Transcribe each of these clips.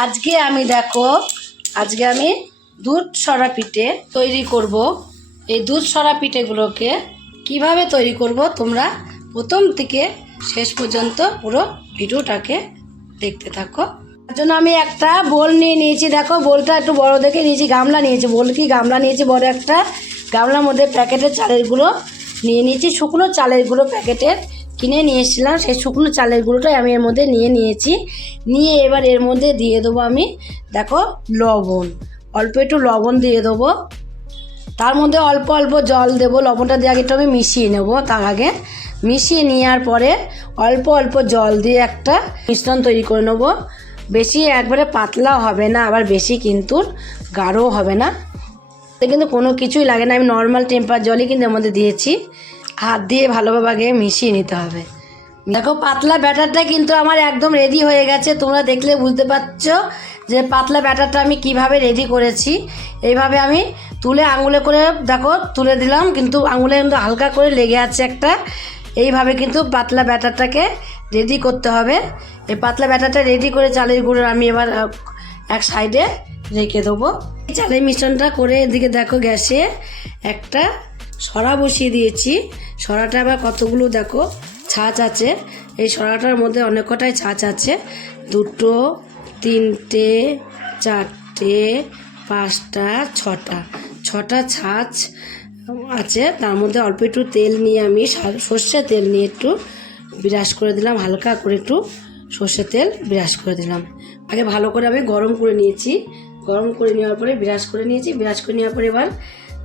আজকে আমি দেখো আজকে আমি দুধ সরা পিঠে তৈরি করব। এই দুধ সরা পিঠেগুলোকে কিভাবে তৈরি করব তোমরা প্রথম থেকে শেষ পর্যন্ত পুরো ভিডিওটাকে দেখতে থাকো। তার জন্য আমি একটা বোল নিয়ে নিয়েছি। দেখো বোলটা একটু বড় দেখে নিয়েছি, গামলা নিয়েছি, বোল কি গামলা নিয়েছি বড় একটা। গামলার মধ্যে প্যাকেটের চালের গুঁড়ো নিয়ে নিয়েছি, শুকনো চালের গুঁড়ো প্যাকেটের কিনে নিয়ে এসেছিলাম। সেই শুকনো চালের গুঁড়োটাই আমি এর মধ্যে নিয়ে নিয়েছি। নিয়ে এবার এর মধ্যে দিয়ে দেবো আমি দেখো লবণ, অল্প একটু লবণ দিয়ে দেবো। তার মধ্যে অল্প অল্প জল দেবো। লবণটা দিয়ে আগে একটু আমি মিশিয়ে নেব। তার আগে মিশিয়ে নেওয়ার পরে অল্প অল্প জল দিয়ে একটা মিশ্রণ তৈরি করে নেব। বেশি একবারে পাতলাও হবে না, আবার বেশি কিন্তু গাঢ়ও হবে না। কিন্তু কোনো কিছুই লাগে না, আমি নর্মাল টেম্পার জলই কিন্তু এর মধ্যে দিয়েছি। হাত দিয়ে ভালোভাবে আগে মিশিয়ে নিতে হবে। দেখো পাতলা ব্যাটারটা কিন্তু আমার একদম রেডি হয়ে গেছে। তোমরা দেখলে বুঝতে পারছো যে পাতলা ব্যাটারটা আমি কিভাবে রেডি করেছি। এইভাবে আমি তুলে আঙুলে করে দেখো তুলে দিলাম, কিন্তু আঙুলে কিন্তু হালকা করে লেগে আছে একটা। এইভাবে কিন্তু পাতলা ব্যাটারটাকে রেডি করতে হবে। এই পাতলা ব্যাটারটা রেডি করে চালের গুঁড়ো আমি এবার এক সাইডে রেখে দেবো। চালের মিশ্রণটা করে এদিকে দেখো গ্যাসে একটা সরা বসিয়ে দিয়েছি। সরাটা আবার কতগুলো দেখো ছাঁচ আছে। এই সরাটার মধ্যে অনেক কটাই ছাঁচ আছে, 2, 3, 4, 5, 6টা ছাঁচ আছে। তার মধ্যে অল্প একটু তেল নিয়ে আমি সর্ষের তেল নিয়ে একটু ব্রাশ করে দিলাম, হালকা করে একটু সর্ষের তেল ব্রাশ করে দিলাম। আগে ভালো করে আমি গরম করে নিয়েছি। গরম করে নেওয়ার পরে ব্রাশ করে নিয়েছি। ব্রাশ করে নেওয়ার পরে এবার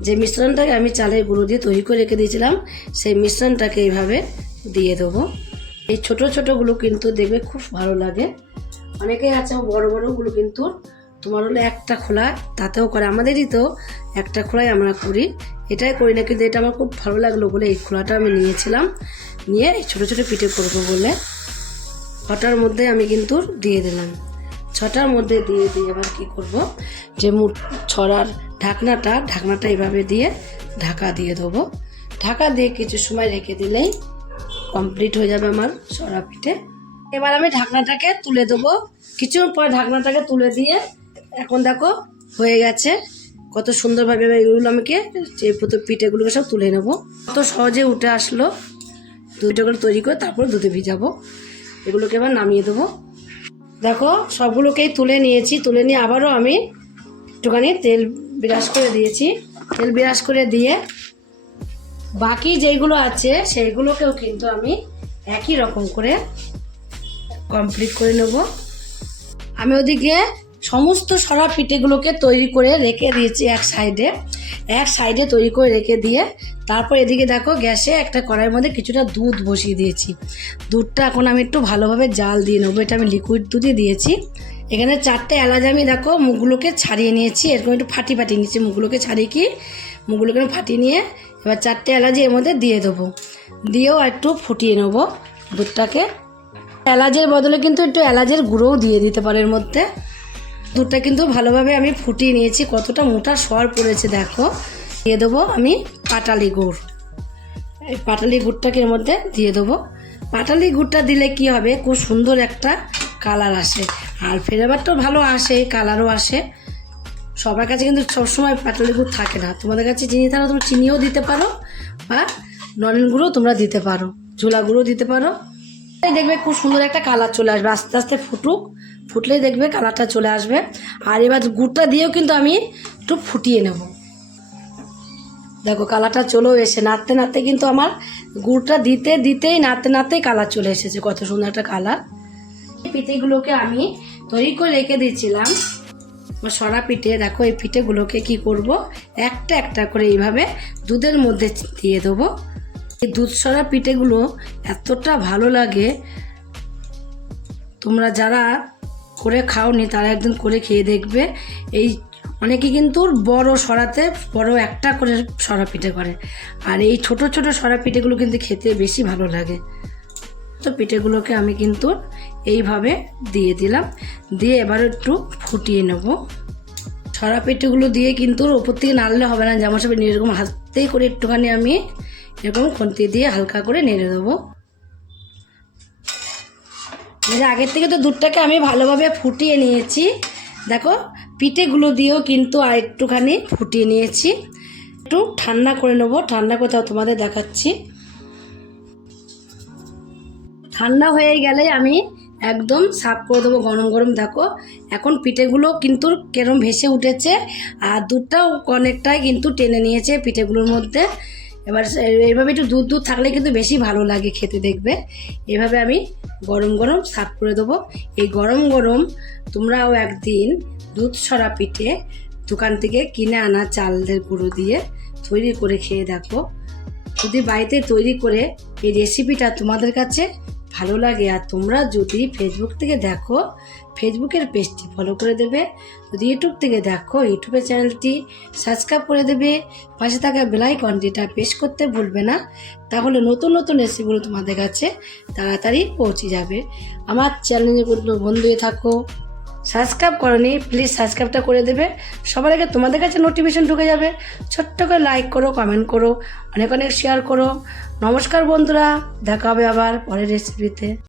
যে মিশ্রণটাকে আমি চালের গুঁড়ো দিয়ে তৈরি করে রেখে দিয়েছিলাম সেই মিশ্রণটাকে এইভাবে দিয়ে দেবো। এই ছোটো ছোটোগুলো কিন্তু দেখবে খুব ভালো লাগে। অনেকেই আছে বড় বড়গুলো কিন্তু তোমার হলো একটা খোলা তাতেও করে। আমাদেরই তো একটা খোলাই আমরা করি, এটাই করি না, কিন্তু এটা আমার খুব ভালো লাগলো বলে এই খোলাটা আমি নিয়েছিলাম। নিয়ে এই ছোটো ছোটো পিঠে করবো বলে 6টার মধ্যে আমি কিন্তু দিয়ে দিলাম। 6টার মধ্যে দিয়ে এবার কী করবো, যে ছড়ার ঢাকনাটা এইভাবে দিয়ে ঢাকা দিয়ে দেবো। ঢাকা দিয়ে কিছু সময় রেখে দিলেই কমপ্লিট হয়ে যাবে আমার সরা পিঠে। এবার আমি ঢাকনাটাকে তুলে দেবো। কিছু পর ঢাকনাটাকে তুলে দিয়ে এখন দেখো হয়ে গেছে কত সুন্দরভাবে। এগুলো আমাকে যে প্রথম পিঠেগুলোকে সব তুলে নেবো। কত সহজে উঠে আসলো। দুধটাগুলো তৈরি করে তারপর দুধে ভিজাবো। এগুলোকে এবার নামিয়ে দেবো। দেখো সবগুলোকেই তুলে নিয়েছি। তুলে নিয়ে আবারও আমি একটুখানি তেল ব্রাশ করে দিয়েছি। তেল ব্রাশ করে দিয়ে বাকি যেইগুলো আছে সেইগুলোকেও কিন্তু আমি একই রকম করে কমপ্লিট করে নেব। আমি ওদিকে সমস্ত সরা পিঠেগুলোকে তৈরি করে রেখে দিয়েছি এক সাইডে তৈরি করে রেখে দিয়ে তারপর এদিকে দেখো গ্যাসে একটা কড়াইয়ের মধ্যে কিছুটা দুধ বসিয়ে দিয়েছি। দুধটা এখন আমি একটু ভালোভাবে জাল দিয়ে নেবো। এটা আমি লিকুইড দুধই দিয়েছি। এখানে 4টে এলাচ আমি দেখো মুখগুলোকে ছাড়িয়ে নিয়েছি। এরকম একটু ফাটিয়ে নিয়েছি মুখগুলোকে মুখগুলোকে ফাটিয়ে নিয়ে এবার 4টে এলাচি এর মধ্যে দিয়ে দেবো। দিয়েও একটু ফুটিয়ে নেবো দুধটাকে। এলাচের বদলে কিন্তু একটু এলাচের গুঁড়োও দিয়ে দিতে পারো এর মধ্যে। দুধটা কিন্তু ভালোভাবে আমি ফুটিয়ে নিয়েছি। কতটা মোটা সর পড়েছে দেখো। দিয়ে দেবো আমি পাটালি গুড়। এই পাটালি গুড়টাকে এর মধ্যে দিয়ে দেবো। পাটালি গুড়টা দিলে কি হবে, খুব সুন্দর একটা কালার আসে, আর ফ্লেভারটাও ভালো আসে, কালারও আসে। সবার কাছে কিন্তু সবসময় পাটালি গুড় থাকে না। তোমাদের কাছে চিনি থাকলে তোমরা চিনিও দিতে পারো, বা নলেন গুঁড়ো তোমরা দিতে পারো, ঝোলা গুঁড়ো দিতে পারো। দেখবে খুব সুন্দর একটা কালার চলে আসবে। আস্তে আস্তে ফুটলেই দেখবে কালারটা চলে আসবে। আর এবার গুড়টা দিয়েও কিন্তু আমি একটু ফুটিয়ে নেব। দেখো কালারটা চলেও এসে নাড়তে নাড়তে কিন্তু আমার গুড়টা দিতেই নাড়তেই কালার চলে এসেছে। কত সুন্দর একটা কালার। এই পিঠেগুলোকে আমি তৈরি করে রেখে দিয়েছিলাম সরা পিঠে। দেখো এই পিঠেগুলোকে কি করব, একটা একটা করে এইভাবে দুধের মধ্যে দিয়ে দেবো। এই দুধ সরা পিঠেগুলো এতটা ভালো লাগে, তোমরা যারা করে খাওনি তারা একদিন করে খেয়ে দেখবে। এই অনেকে কিন্তু বড় সরাতে বড় একটা করে সরা পিঠে করে, আর এই ছোট ছোট সরা পিঠেগুলো কিন্তু খেতে বেশি ভালো লাগে। তো পিঠেগুলোকে আমি কিন্তু এইভাবে দিয়ে দিলাম। দিয়ে এবার একটু ফুটিয়ে নেব। সরা পিঠেগুলো দিয়ে কিন্তু ওপর থেকে নাড়লে হবে না, যেমন সব এরকম হাতেই করে একটুখানি আমি এরকম খুন্তি দিয়ে হালকা করে নেড়ে দেবো। আগের থেকে তো দুধটাকে আমি ভালোভাবে ফুটিয়ে নিয়েছি। দেখো পিঠেগুলো দিয়েও কিন্তু আর একটুখানি ফুটিয়ে নিয়েছি। একটু ঠান্ডা করে নেবো, ঠান্ডা করে তাও তোমাদের দেখাচ্ছি। ঠান্ডা হয়ে গেলে আমি একদম সার্ভ করে দেবো গরম গরম। দেখো এখন পিঠেগুলো কিন্তু কেরম ভেসে উঠেছে আর দুধটাও অনেকটাই কিন্তু টেনে নিয়েছে পিঠেগুলোর মধ্যে। এবার এইভাবে একটু দুধ দুধ থাকলে কিন্তু বেশি ভালো লাগে খেতে, দেখবে। এভাবে আমি গরম গরম সার্ভ করে দেবো। এই গরম গরম তোমরাও একদিন দুধ সরা পিঠে দোকান থেকে কিনে আনা চালের গুঁড়ো দিয়ে তৈরি করে খেয়ে দেখো। যদি বাড়িতে তৈরি করে এই রেসিপিটা তোমাদের কাছে ভালো লাগে আর তোমরা যদি ফেসবুক থেকে দেখো ফেসবুকের পেজটি ফলো করে দেবে, যদি ইউটিউব থেকে দেখো ইউটিউবের চ্যানেলটি সাবস্ক্রাইব করে দেবে, পাশে থাকা বেল আইকনটিটা প্রেস করতে ভুলবে না। তাহলে নতুন নতুন রেসিপিগুলো তোমাদের কাছে তাড়াতাড়ি পৌঁছে যাবে। আমার চ্যানেলে বন্ধু হয়ে থাকো, সাবস্ক্রাইব করনি প্লিজ সাবস্ক্রাইবটা করে দেবে, সবার আগে তোমাদের কাছে নোটিফিকেশন ঢুকে যাবে। ছোট্ট করে লাইক করো, কমেন্ট করো, অনেক অনেক শেয়ার করো। নমস্কার বন্ধুরা, দেখা হবে আবার পরের রেসিপিতে।